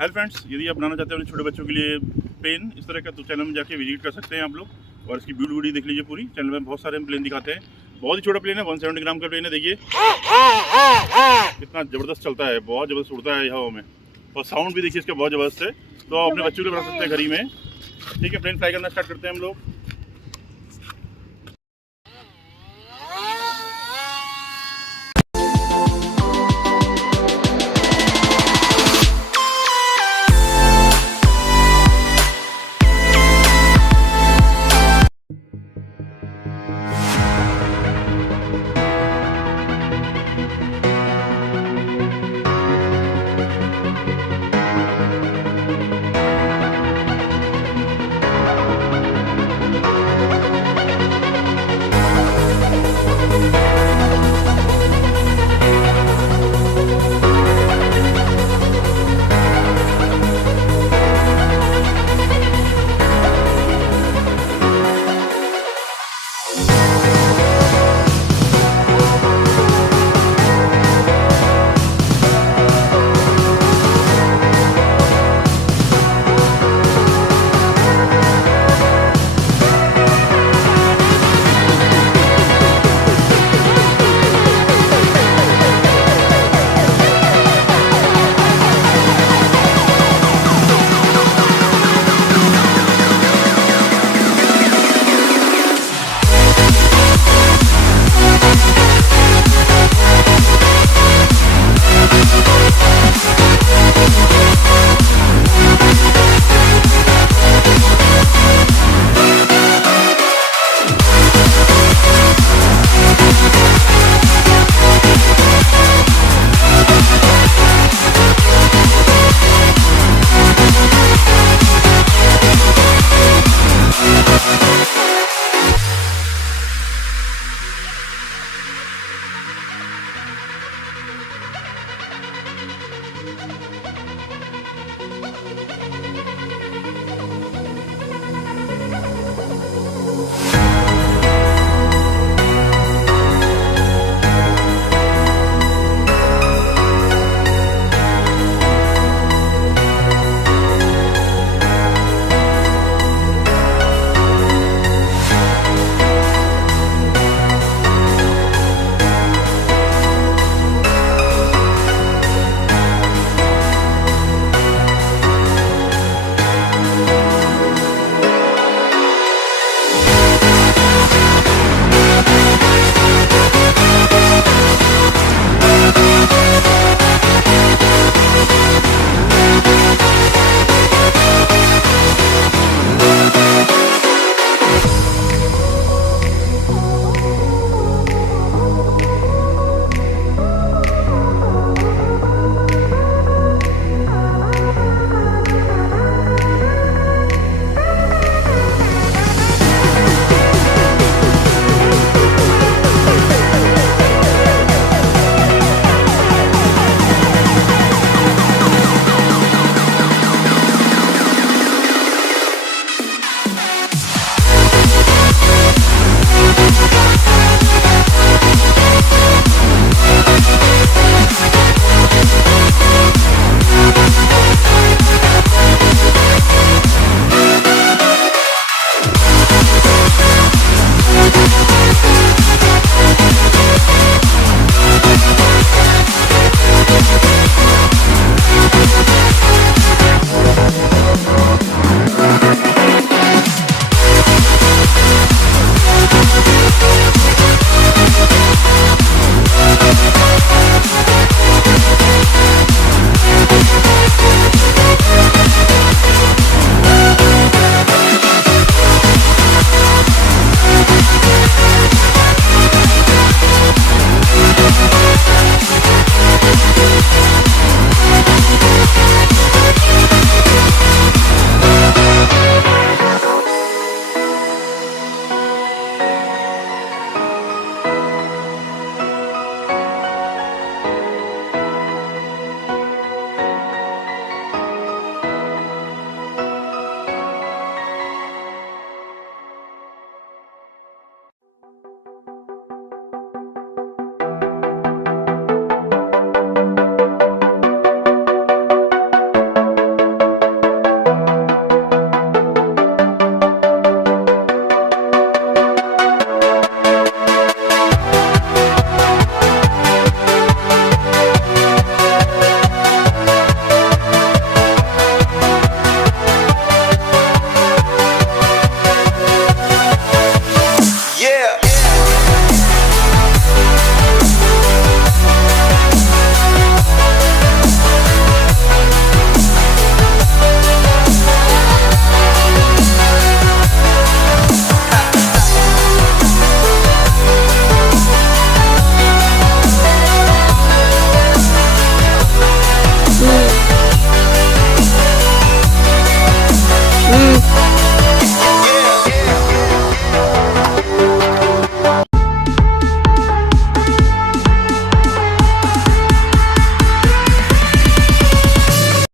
Hello friends, यदि आप बनाना चाहते हैं अपने छोटे बच्चों के लिए प्लेन इस तरह का, तो चैनल में जाके विजिट कर सकते हैं आप लोग और इसकी वीडियो देख लीजिए पूरी। चैनल में बहुत सारे हम प्लेन दिखाते हैं। बहुत ही छोटा प्लेन है, 170 ग्राम का प्लेन है। देखिए कितना ज़बरदस्त चलता है, बहुत ज़बरदस्त उड़ता है हवा में और साउंड भी देखिए इसका बहुत ज़बरदस्त है। तो आप अपने बच्चों के लिए बना सकते हैं घर ही में। ठीक है, प्लेन फ्लाई करना स्टार्ट करते हैं हम लोग।